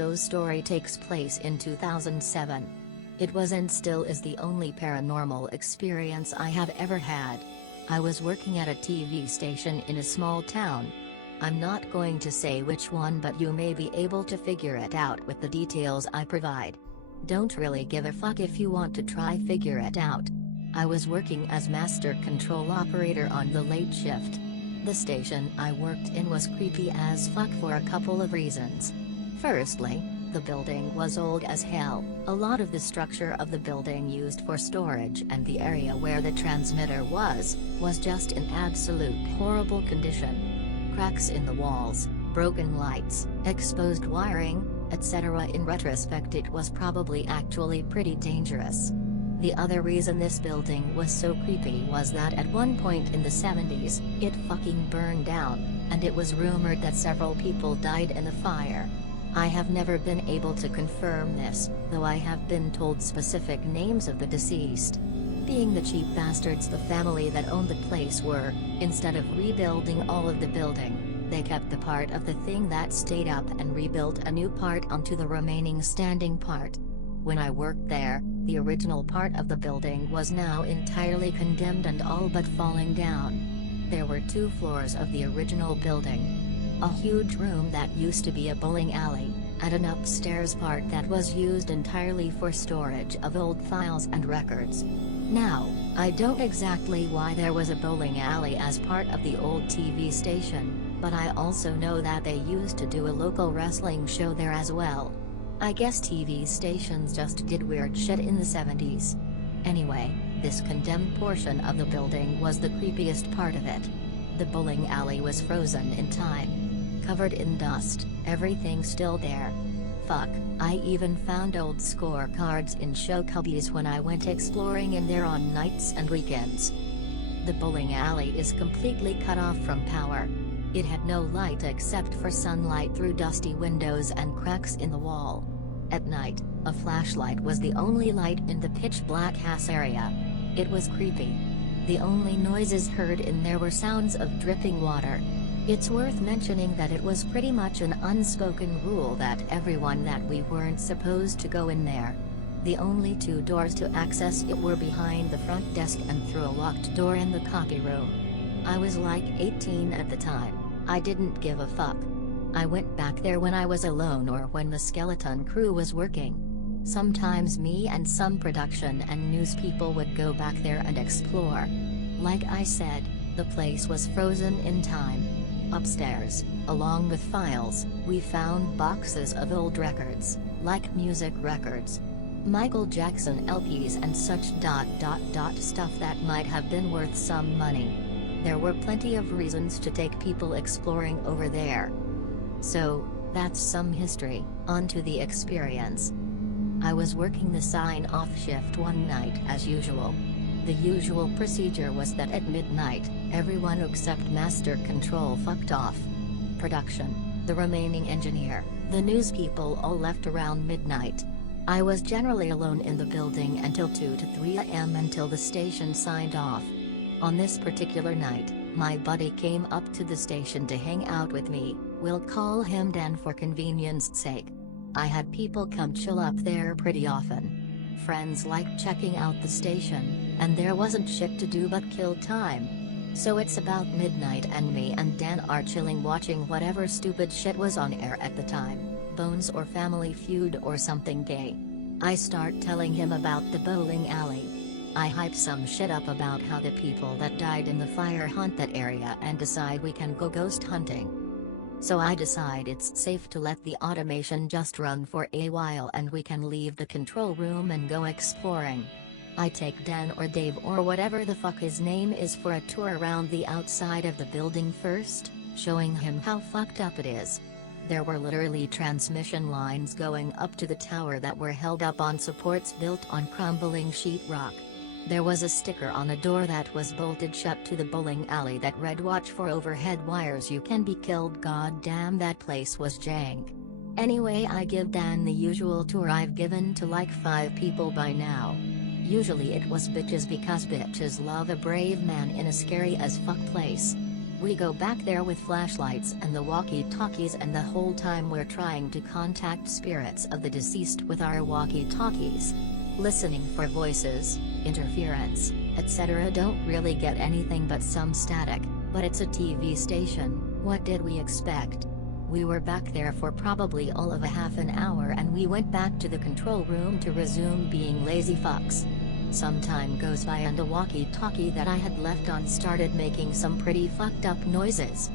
so's story takes place in 2007. It was and still is the only paranormal experience I have ever had. I was working at a TV station in a small town. I'm not going to say which one, but you may be able to figure it out with the details I provide. Don't really give a fuck if you want to try figure it out. I was working as master control operator on the late shift. The station I worked in was creepy as fuck for a couple of reasons. Firstly, the building was old as hell, a lot of the structure of the building used for storage, and the area where the transmitter was just in absolute horrible condition. Cracks in the walls, broken lights, exposed wiring, etc. In retrospect, it was probably actually pretty dangerous. The other reason this building was so creepy was that at one point in the 70s, it fucking burned down, and it was rumored that several people died in the fire. I have never been able to confirm this, though I have been told specific names of the deceased. Being the cheap bastards the family that owned the place were, instead of rebuilding all of the building, they kept the part of the thing that stayed up and rebuilt a new part onto the remaining standing part. When I worked there, the original part of the building was now entirely condemned and all but falling down. There were 2 floors of the original building. A huge room that used to be a bowling alley, and an upstairs part that was used entirely for storage of old files and records. Now, I don't exactly why there was a bowling alley as part of the old TV station, but I also know that they used to do a local wrestling show there as well. I guess TV stations just did weird shit in the 70s. Anyway, this condemned portion of the building was the creepiest part of it. The bowling alley was frozen in time. Covered in dust, everything still there. Fuck, I even found old scorecards in show cubbies when I went exploring in there on nights and weekends. The bowling alley is completely cut off from power. It had no light except for sunlight through dusty windows and cracks in the wall. At night, a flashlight was the only light in the pitch-black ass area. It was creepy. The only noises heard in there were sounds of dripping water. It's worth mentioning that it was pretty much an unspoken rule that everyone that we weren't supposed to go in there. The only 2 doors to access it were behind the front desk and through a locked door in the copy room. I was like 18 at the time. I didn't give a fuck. I went back there when I was alone or when the skeleton crew was working. Sometimes me and some production and news people would go back there and explore. Like I said, the place was frozen in time. Upstairs, along with files, we found boxes of old records, like music records, Michael Jackson LPs and such stuff that might have been worth some money. There were plenty of reasons to take people exploring over there. So, that's some history. On to the experience. I was working the sign-off shift one night as usual. The usual procedure was that at midnight, everyone except Master Control fucked off. Production, the remaining engineer, the news people all left around midnight. I was generally alone in the building until 2 to 3 a.m. until the station signed off. On this particular night, my buddy came up to the station to hang out with me. We'll call him Dan for convenience sake. I had people come chill up there pretty often. Friends liked checking out the station, and there wasn't shit to do but kill time. So it's about midnight and me and Dan are chilling watching whatever stupid shit was on air at the time, Bones or Family Feud or something gay. I start telling him about the bowling alley. I hype some shit up about how the people that died in the fire haunt that area and decide we can go ghost hunting. So I decide it's safe to let the automation just run for a while and we can leave the control room and go exploring. I take Dan or Dave or whatever the fuck his name is for a tour around the outside of the building first, showing him how fucked up it is. There were literally transmission lines going up to the tower that were held up on supports built on crumbling sheetrock. There was a sticker on a door that was bolted shut to the bowling alley that read "Watch for overhead wires, you can be killed." God damn, that place was jank. Anyway, I give Dan the usual tour I've given to like 5 people by now. Usually it was bitches because bitches love a brave man in a scary as fuck place. We go back there with flashlights and the walkie-talkies, and the whole time we're trying to contact spirits of the deceased with our walkie-talkies. Listening for voices, interference, etc. Don't really get anything but some static, but it's a TV station, what did we expect? We were back there for probably all of a half an hour, and we went back to the control room to resume being lazy fucks. Some time goes by and a walkie-talkie that I had left on started making some pretty fucked up noises.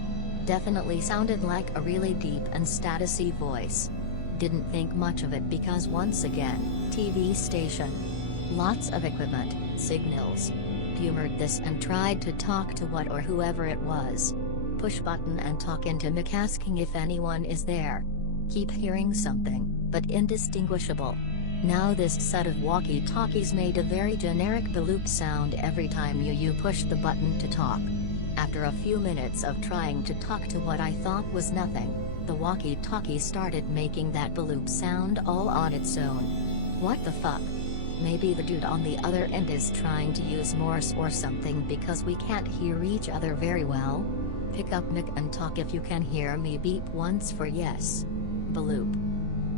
Definitely sounded like a really deep and statusy voice. Didn't think much of it because once again, TV station. Lots of equipment, signals. Humored this and tried to talk to what or whoever it was. Push button and talk into mic asking if anyone is there. Keep hearing something, but indistinguishable. Now this set of walkie-talkies made a very generic bloop sound every time you push the button to talk. After a few minutes of trying to talk to what I thought was nothing, the walkie-talkie started making that bloop sound all on its own. What the fuck? Maybe the dude on the other end is trying to use Morse or something because we can't hear each other very well. Pick up mic and talk if you can hear me. Beep once for yes. Bloop.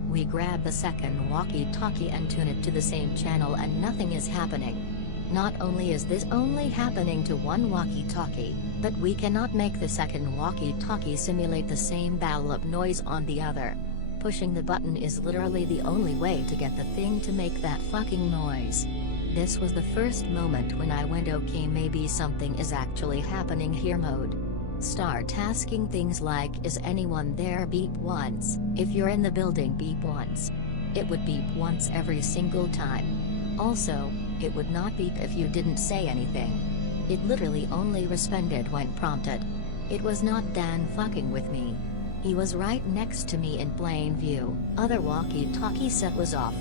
We grab the second walkie-talkie and tune it to the same channel and nothing is happening. Not only is this only happening to one walkie-talkie, but we cannot make the second walkie-talkie simulate the same bloop noise on the other. Pushing the button is literally the only way to get the thing to make that fucking noise. This was the first moment when I went, okay, maybe something is actually happening here mode. Start asking things like, is anyone there? Beep once. If you're in the building, beep once. It would beep once every single time. Also, it would not beep if you didn't say anything. It literally only responded when prompted. It was not Dan fucking with me. He was right next to me in plain view. Other walkie-talkie set was off.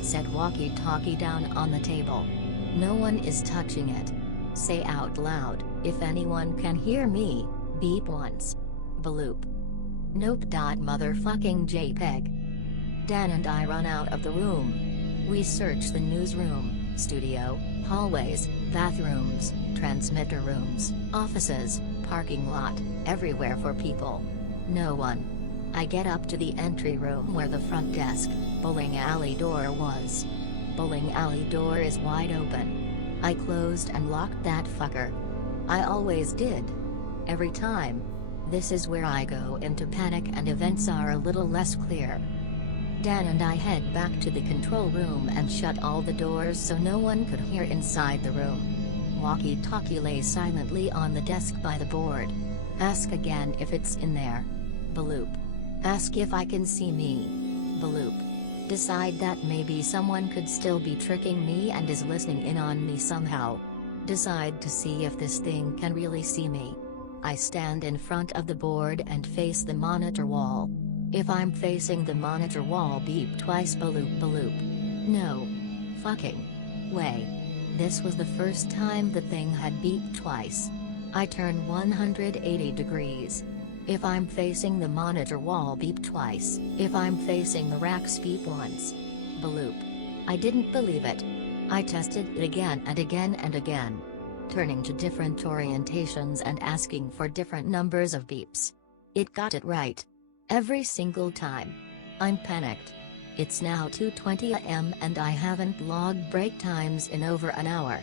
Set walkie-talkie down on the table. No one is touching it. Say out loud, if anyone can hear me. Beep once. Bloop. Nope. Motherfucking JPEG. Dan and I run out of the room. We search the newsroom, studio, hallways, bathrooms, transmitter rooms, offices, parking lot, everywhere for people. No one. I get up to the entry room where the front desk, bowling alley door was. Bowling alley door is wide open. I closed and locked that fucker. I always did. Every time. This is where I go into panic and events are a little less clear. Dan and I head back to the control room and shut all the doors so no one could hear inside the room. Walkie-talkie lays silently on the desk by the board. Ask again if it's in there. Bloop. Ask if I can see me. Bloop. Decide that maybe someone could still be tricking me and is listening in on me somehow. Decide to see if this thing can really see me. I stand in front of the board and face the monitor wall. If I'm facing the monitor wall, beep twice. Bloop bloop. No. Fucking way. This was the first time the thing had beeped twice. I turn 180 degrees. If I'm facing the monitor wall, beep twice. If I'm facing the racks, beep once. Bloop. I didn't believe it. I tested it again and again and again. Turning to different orientations and asking for different numbers of beeps. It got it right. Every single time. I'm panicked. It's now 2:20 a.m. and I haven't logged break times in over an hour.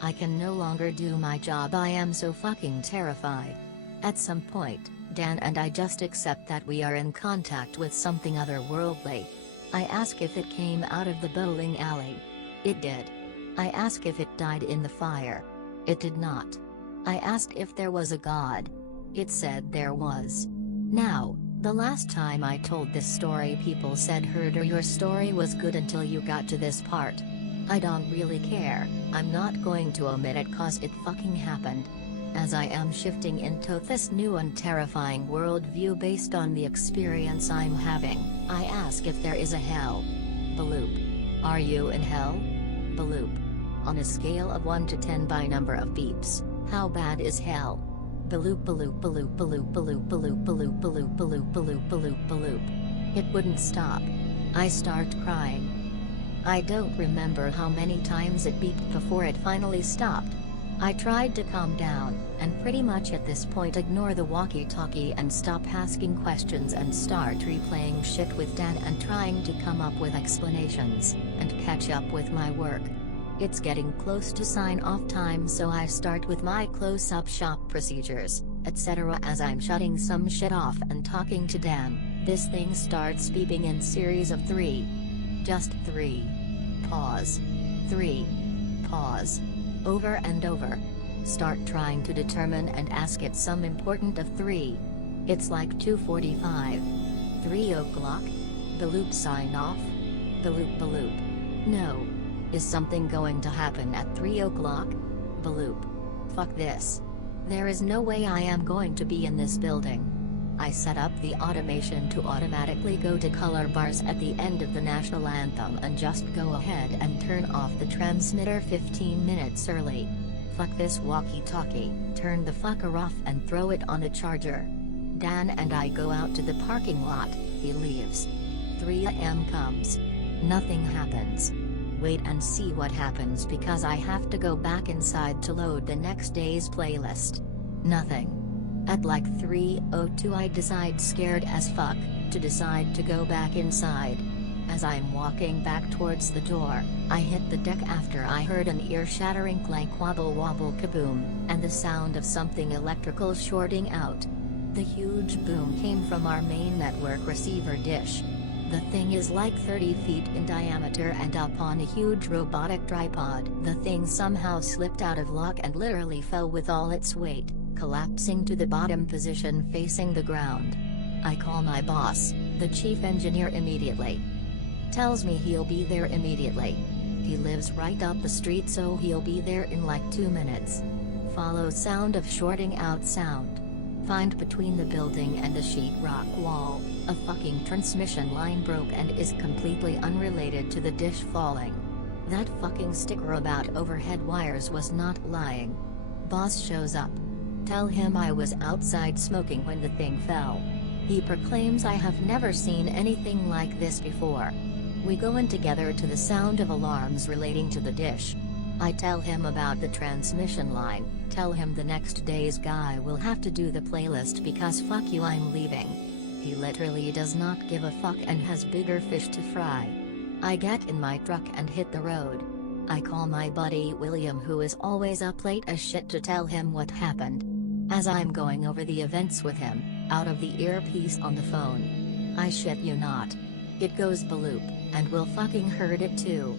I can no longer do my job. I am so fucking terrified. At some point, Dan and I just accept that we are in contact with something otherworldly. I ask if it came out of the bowling alley. It did. I ask if it died in the fire. It did not. I asked if there was a god. It said there was. Now, the last time I told this story, people said, "Herder, your story was good until you got to this part." I don't really care. I'm not going to omit it cause it fucking happened. As I am shifting into this new and terrifying worldview based on the experience I'm having, I ask if there is a hell. Bloop. Are you in hell? Bloop. On a scale of 1 to 10 by number of beeps, how bad is hell? Bloop bloop bloop bloop bloop bloop bloop bloop bloop bloop bloop bloop. It wouldn't stop. I start crying. I don't remember how many times it beeped before it finally stopped. I tried to calm down, and pretty much at this point ignore the walkie-talkie and stop asking questions and start replaying shit with Dan and trying to come up with explanations, and catch up with my work. It's getting close to sign-off time, so I start with my close-up shop procedures, etc. As I'm shutting some shit off and talking to Dan, this thing starts beeping in series of 3. Just 3. Pause. 3. Pause. Over and over. Start trying to determine and ask it some important of 3. It's like 2:45. 3 o'clock? Beloop sign off? Beloop. No. Is something going to happen at 3 o'clock? Beloop. Fuck this. There is no way I am going to be in this building. I set up the automation to automatically go to color bars at the end of the national anthem and just go ahead and turn off the transmitter 15 minutes early. Fuck this walkie-talkie, turn the fucker off and throw it on a charger. Dan and I go out to the parking lot, he leaves. 3 a.m. comes. Nothing happens. Wait and see what happens because I have to go back inside to load the next day's playlist. Nothing. At like 3:02 I decide, scared as fuck, to decide to go back inside. As I'm walking back towards the door, I hit the deck after I heard an ear-shattering clank, wobble wobble kaboom, and the sound of something electrical shorting out. The huge boom came from our main network receiver dish. The thing is like 30 feet in diameter and up on a huge robotic tripod. The thing somehow slipped out of lock and literally fell with all its weight, collapsing to the bottom position facing the ground. I call my boss, the chief engineer, immediately. Tells me he'll be there immediately. He lives right up the street, so he'll be there in like 2 minutes. Follow sound of shorting out sound. Find between the building and the sheetrock wall, a fucking transmission line broke and is completely unrelated to the dish falling. That fucking sticker about overhead wires was not lying. Boss shows up. Tell him I was outside smoking when the thing fell. He proclaims I have never seen anything like this before. We go in together to the sound of alarms relating to the dish. I tell him about the transmission line, tell him the next day's guy will have to do the playlist because fuck you, I'm leaving. He literally does not give a fuck and has bigger fish to fry. I get in my truck and hit the road. I call my buddy William, who is always up late as shit, to tell him what happened. As I'm going over the events with him, out of the earpiece on the phone. I shit you not. It goes beloop, and Will fucking heard it too.